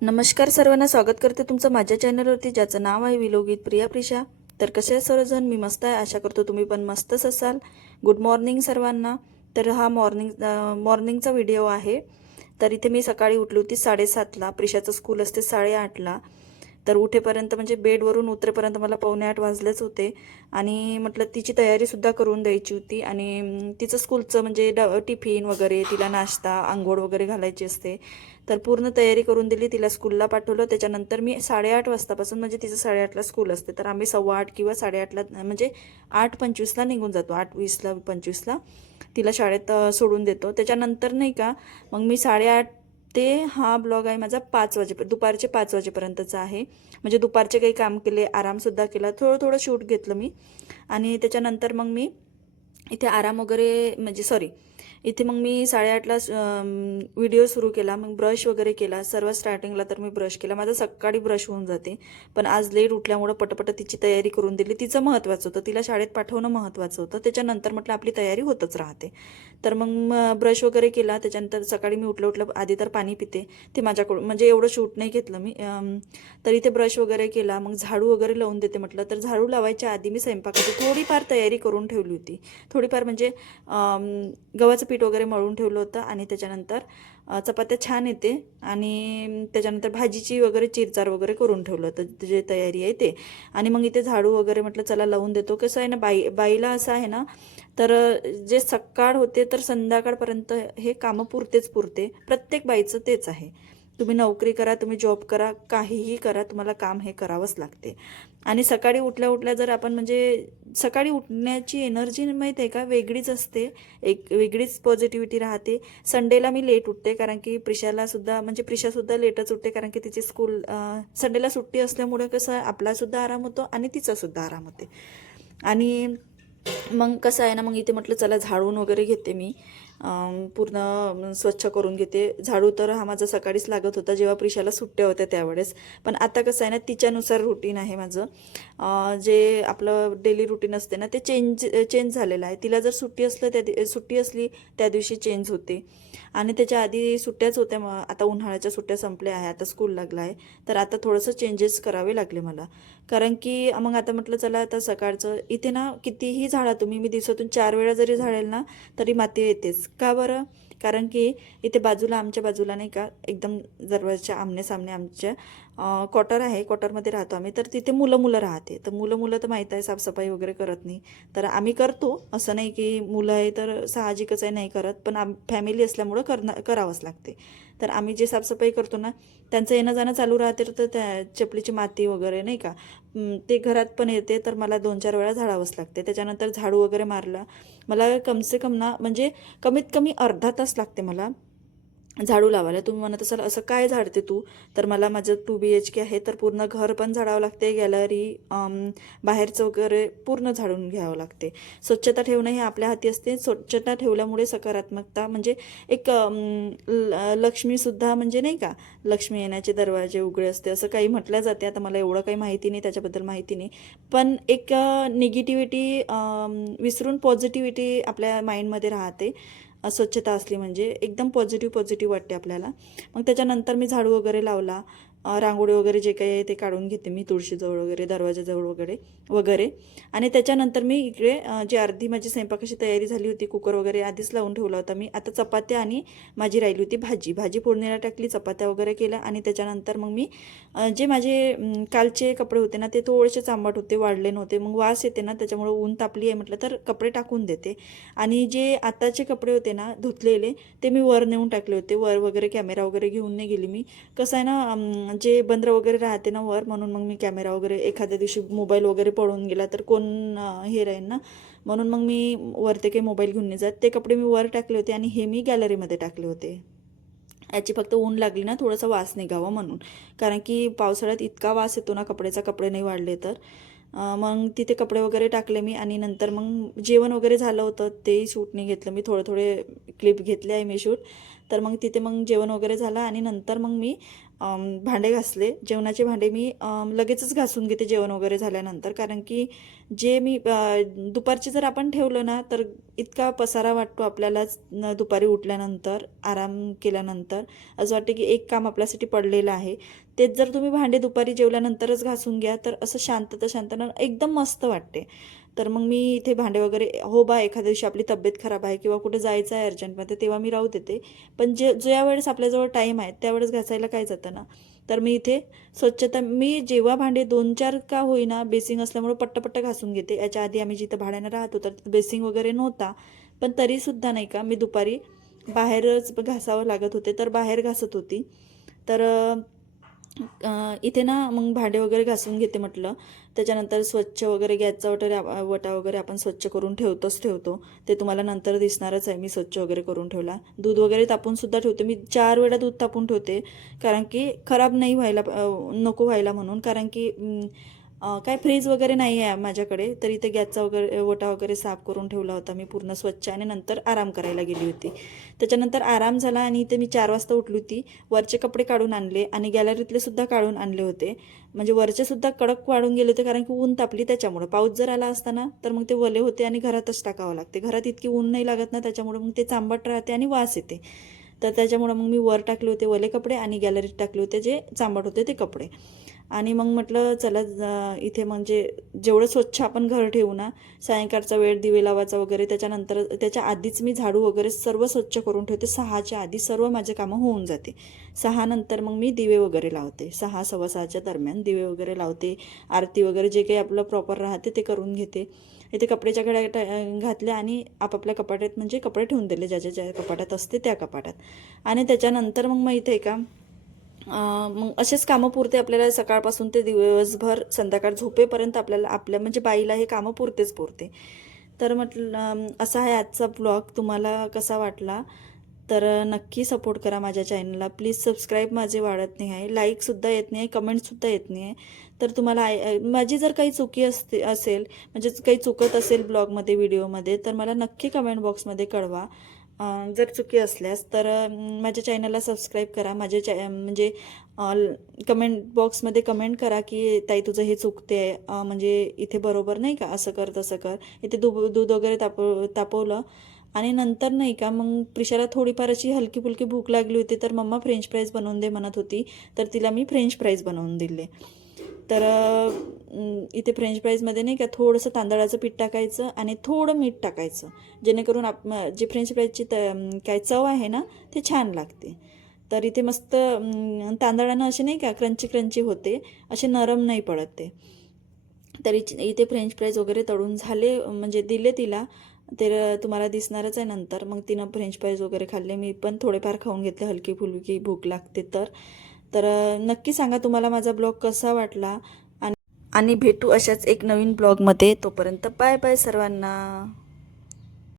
नमस्कार सर्वांना, स्वागत करते तुमचं माझ्या चॅनलवरती, ज्याचं नाव आहे विलोगीत प्रिया प्रिशा. तर कसे आहे सर्वजण? मी मस्त आहे, आशा करतो तुम्ही पण मस्तच असाल. गुड मॉर्निंग सर्वांना. तर हा मॉर्निंगचा व्हिडिओ आहे. तर इथे मी सकाळी उठली होती 7:30ला. प्रिशाचं स्कूल असते 8:30ला. तर उठेपर्यंत म्हणजे बेडवरून उतरेपर्यंत मला 7:45 वाजलेच होते. आणि म्हटलं तिची तयारीसुद्धा करून द्यायची होती. आणि तिचं स्कूलचं म्हणजे टिफिन वगैरे, तिला नाश्ता आंघोळ वगैरे घालायची असते. तर पूर्ण तयारी करून दिली, तिला स्कूलला पाठवलं. त्याच्यानंतर मी 8:30 वाजतापासून, म्हणजे तिचं 8:30ला स्कूल असते, तर आम्ही 8:15 किंवा 8:30ला म्हणजे 8:25ला निघून जातो. 8:20ला 25ला तिला शाळेत सोडून देतो. त्याच्यानंतर नाही का, मग मी 8:30 ते हा ब्लॉग आहे माझा 5 वाजेपर्यंत, दुपारचे 5 वाजेपर्यंतचा आहे. म्हणजे दुपारचे काही काम केले, आरामसुद्धा केला, थोडं थोडं शूट घेतलं मी. आणि त्याच्यानंतर मग मी इथे आराम वगैरे, म्हणजे सॉरी, इथे मग मी 8:30ला व्हिडिओ सुरू केला. मग ब्रश वगैरे केला. सर्व स्टार्टिंगला तर मी ब्रश केला, माझा सकाळी ब्रश होऊन जाते. पण आज लेट उठल्यामुळं पटपट तिची तयारी करून दिली. तिचं महत्त्वाचं होतं, तिला शाळेत पाठवणं महत्त्वाचं होतं. त्याच्यानंतर म्हटलं आपली तयारी होतच राहते. तर मग ब्रश वगैरे केला. त्याच्यानंतर सकाळी मी उठलं आधी तर पाणी पिते. ते माझ्याकडून म्हणजे एवढं शूट नाही घेतलं मी. तर इथे ब्रश वगैरे केला. मग झाडू वगैरे लावून देते म्हटलं. तर झाडू लावायच्या आधी मी स्वयंपाकाची थोडीफार तयारी करून ठेवली होती. थोडीफार म्हणजे गव्हाचं पीठ वगैरे मळून ठेवलं होतं. आणि त्याच्यानंतर चपात्या छान येते. आणि त्याच्यानंतर भाजीची वगैरे चिरचार वगैरे करून ठेवलं होतं, जे तयारी आहे ते. आणि मग इथे झाडू वगैरे म्हटलं चला लावून देतो. कसं आहे ना, बाईला असं आहे ना, तर जे सकाळ होते तर संध्याकाळपर्यंत हे कामं पुरतेच पुरते. प्रत्येक बाईचं तेच आहे. तुम्ही नोकरी करा, तुम्ही जॉब करा, काहीही करा, तुम्हाला काम हे करावंच लागते. आणि सकाळी उठल्या उठल्या जर आपण म्हणजे सकाळी उठण्याची एनर्जी माहीत आहे का, वेगळीच असते. एक वेगळीच पॉझिटिव्हिटी राहते. संडेला मी लेट उठते, कारण की प्रिशालासुद्धा म्हणजे प्रिशासुद्धा लेटच उठते, कारण की तिची स्कूल संडेला सुट्टी असल्यामुळे कसं आपलासुद्धा आराम होतो आणि तिचासुद्धा आराम होते. आणि मग कसं आहे ना, मग इथे म्हटलं चला झाडून वगैरे घेते मी. पूर्ण स्वच्छ करून घेते. झाडू तर हा माझा सकाळीच लागत होता, जेव्हा प्रिशाला सुट्ट्या होत्या त्यावेळेस. पण आता कसं आहे ना, तिच्यानुसार रुटीन आहे माझं. जे आपलं डेली रुटीन असते ना, ते चेंज झालेलं आहे. तिला जर सुट्टी असली त्या दिवशी चेंज होते. आणि त्याच्या आधी सुट्ट्याच होत्या. मग आता उन्हाळ्याच्या सुट्ट्या संपल्या आहे, आता स्कूल लागला आहे. तर आता थोडंसं चेंजेस करावे लागले मला. कारण की मग आता म्हटलं चला आता सकाळचं इथे ना, कितीही झाडा तुम्ही, मी दिवसातून 4 वेळा जरी झाडेल ना, तरी माती येतेच. का बरं? कारण की इथे बाजूला, आमच्या बाजूला नाही का, एकदम दरवाजाच्या आमने सामने आमच्या क्वार्टर आहे. क्वार्टरमध्ये राहतो आम्ही. तर तिथे मुलं राहते. तर मुलं तर माहीत आहे साफसफाई वगैरे करत नाही. तर आम्ही करतो, असं नाही की मुलं आहे तर साहजिकच आहे नाही करत, पण फॅमिली असल्यामुळं करावंच लागते. तर आम्ही जे साफसफाई करतो ना, त्यांचं येणं जाणं चालू राहते. तर त्या चपलीची माती वगैरे नाही का, ते घरात पण येते. तर मला 2-4 वेळा झाडावंच लागते. त्याच्यानंतर झाडू वगैरे मारला. मला कमसे कम ना, म्हणजे कमीत कमी अर्धा तास लागते मला झाडू लावायला. तुम्ही म्हणत असाल असं काय झाडते तू? तर मला माझं 2 BHK आहे, तर पूर्ण घर पण झाडावं लागते, गॅलरी बाहेरचं वगैरे पूर्ण झाडून घ्यावं लागते. स्वच्छता ठेवणं हे आपल्या हाती असते. स्वच्छता ठेवल्यामुळे सकारात्मकता म्हणजे एक लक्ष्मीसुद्धा, म्हणजे नाही का, लक्ष्मी येण्याचे दरवाजे उघडे असते असं काही म्हटलं जाते. आता मला एवढं काही माहिती नाही, त्याच्याबद्दल माहिती नाही. पण एक निगेटिव्हिटी विसरून पॉझिटिव्हिटी आपल्या माइंडमध्ये राहते. स्वच्छता असली म्हणजे एकदम पॉझिटिव्ह वाटते आपल्याला. मग त्याच्यानंतर मी झाडू वगैरे लावला. रांगोळी वगैरे जे काही आहे ते काढून घेते मी, तुळशीजवळ वगैरे, दरवाजाजवळ वगैरे वगैरे. आणि त्याच्यानंतर मी इकडे जी अर्धी माझी स्वयंपाकाची तयारी झाली होती, कुकर वगैरे आधीच लावून ठेवला होता मी. आता चपात्या आणि माझी राहिली होती भाजी फोडणीला टाकली, चपात्या वगैरे केल्या. आणि त्याच्यानंतर मग मी जे माझे कालचे कपडे होते ना, ते थोडेसे चांबट होते, वाढले नव्हते. मग वास येते ना, त्याच्यामुळे ऊन तापली आहे म्हटलं तर कपडे टाकून देते. आणि जे आताचे कपडे होते ना धुतलेले, ते मी वर नेऊन टाकले होते. वर वगैरे कॅमेरा वगैरे घेऊन नाही गेली मी. कसं आहे ना, जे बंदर वगैरे राहते ना वर, म्हणून मग मी कॅमेरा वगैरे, एखाद्या दिवशी मोबाईल वगैरे पडून गेला तर कोण हे राहील ना, म्हणून मग मी वरते काही मोबाईल घेऊन नाही जात. ते कपडे मी वर टाकले होते आणि हे मी गॅलरीमध्ये टाकले होते. याची फक्त ऊन लागली ना, थोडासा वास निघावा म्हणून. कारण की पावसाळ्यात इतका वास येतो ना कपड्याचा, कपडे नाही वाढले तर. मग तिथे कपडे वगैरे टाकले मी. आणि नंतर मग जेवण वगैरे झालं होतं, तेही शूट नाही घेतलं मी. थोडे क्लिप घेतले आहे मी शूट. तर मग तिथे मग जेवण वगैरे झालं आणि नंतर मग मी भांडे घासले. जेवणाचे भांडे मी लगेचच घासून घेते जेवण वगैरे झाल्यानंतर, कारण की जे मी दुपारची जर आपण ठेवलं ना तर इतका पसारा वाटतो आपल्यालाच दुपारी उठल्यानंतर, आराम केल्यानंतर असं वाटते की एक काम आपल्यासाठी पडलेलं आहे. तेच जर तुम्ही भांडे दुपारी जेवल्यानंतरच घासून घ्या तर असं शांतता एकदम मस्त वाटते. तर मग मी इथे भांडे वगैरे, हो बा एखाद्या दिवशी आपली तब्येत खराब आहे किंवा कुठे जायचं आहे अर्जंटमध्ये तेव्हा मी राहू देते, पण ज्या वेळेस आपल्याजवळ टाईम आहे त्यावेळेस घासायला काय जातं ना. तर मी इथे स्वच्छता, मी जेव्हा भांडे 2-4 का होईना बेसिंग असल्यामुळे पट्टपट्ट घासून घेते. याच्या आधी आम्ही जिथं भाड्यानं राहत होतो तर बेसिंग वगैरे नव्हता, पण तरीसुद्धा नाही का मी दुपारी बाहेरच घासावं लागत होते तर बाहेर घासत होती. तर इथे ना मग भांडे वगैरे घासून घेते म्हटलं. त्याच्यानंतर स्वच्छ वगैरे गॅसचा वटा वगैरे आपण स्वच्छ करून ठेवतो. ते तुम्हाला नंतर दिसणारच आहे, मी स्वच्छ वगैरे करून ठेवला. दूध वगैरे तापून सुद्धा ठेवते मी. 4 वेळा दूध तापून ठेवते, कारण की खराब नाही व्हायला, नको व्हायला म्हणून. कारण की काय फ्रीज वगैरे नाही आहे माझ्याकडे, तर इथे गॅसचा वगैरे वटा वगैरे साफ करून ठेवला होता मी पूर्ण स्वच्छ, आणि नंतर आराम करायला गेली होती. त्याच्यानंतर आराम झाला आणि इथे मी 4 वाजता उठली होती. वरचे कपडे काढून आणले आणि गॅलरीतले सुद्धा काढून आणले होते. म्हणजे वरचे सुद्धा कडक वाढून गेले होते, कारण की ऊन तापली त्याच्यामुळे. पाऊस जर आला असता ना तर मग ते वले होते आणि घरातच टाकावं लागते. घरात इतकी ऊन नाही लागत ना, त्याच्यामुळे मग ते चांबट राहते आणि वास येते. तर त्याच्यामुळं मग मी वर टाकले होते वले कपडे आणि गॅलरीत टाकले होते जे चांबट होते ते कपडे. आणि मग म्हटलं चला इथे म्हणजे जेवढं स्वच्छ आपण घर ठेवू ना, सायंकाळचा वेळ दिवे लावायचा वगैरे, त्याच्यानंतर त्याच्या आधीच मी झाडू वगैरे सर्व स्वच्छ करून ठेवते. 6च्या आधी सर्व माझे कामं होऊन जाते. 6 नंतर मग मी दिवे वगैरे लावते. 6 सव्वा 6च्या दरम्यान दिवे वगैरे लावते. आरती वगैरे जे काही आपलं प्रॉपर राहते ते करून घेते. इथे कपड्याच्या घड्या घातल्या आणि आपापल्या कपाटात म्हणजे कपडे ठेवून दिले, ज्या कपाटात असते त्या कपाटात. आणि त्याच्यानंतर मग इथे का मग असेच कामं पुरते आपल्याला सकाळपासून ते दिवसभर संध्याकाळ झोपेपर्यंत आपल्याला आपल्या म्हणजे बाईला हे कामं पुरते. तर म्हटलं असा आहे आजचा ब्लॉग. तुम्हाला कसा वाटला तर नक्की सपोर्ट करा माझ्या चॅनलला. प्लीज सबस्क्राईब माझे वाढत नाही आहे, लाईकसुद्धा येत नाही आहे, कमेंटसुद्धा येत नाही आहे. तर तुम्हाला माझी जर काही चुकी असेल म्हणजे काही चुकत असेल ब्लॉगमध्ये, व्हिडिओमध्ये, तर मला नक्की कमेंट बॉक्समध्ये कळवा. जर चुकी असल्यास तर माझ्या चॅनलला सबस्क्राईब करा. म्हणजे कमेंट बॉक्समध्ये कमेंट करा की ताई तुझं हे चुकते आहे, म्हणजे इथे बरोबर नाही का, असं कर तसं कर. इथे दूध वगैरे तापवलं आणि नंतर नाही का मग प्रिशाला थोडीफार अशी हलकी फुलकी भूक लागली होती, तर मम्मा फ्रेंच फ्राईज बनवून दे म्हणत होती, तर तिला मी फ्रेंच फ्राईज बनवून दिले. तर इथे फ्रेंच फ्राईजमध्ये नाही का थोडंसं तांदळाचं पीठ टाकायचं आणि थोडं मीठ टाकायचं, जेणेकरून जे फ्रेंच फ्राईजची काय चव आहे ना ते छान लागते. तर इथे मस्त तांदळानं असे नाही का क्रंची होते, असे नरम नाही पडत ते. तर इथे फ्रेंच फ्राईज वगैरे तळून झाले, म्हणजे दिले तिला. तर तुम्हाला दिसणारच आहे नंतर. मग तिनं फ्रेंच फ्राईज वगैरे खाल्ले, मी पण थोडेफार खाऊन घेतले, हलकी फुलकी भूक लागते तर. तर नक्की सांगा तुम्हाला माझा ब्लॉग कसा वाटला, आणि भेटू अशाच एक नवीन ब्लॉगमध्ये. तोपर्यंत बाय बाय सर्वांना.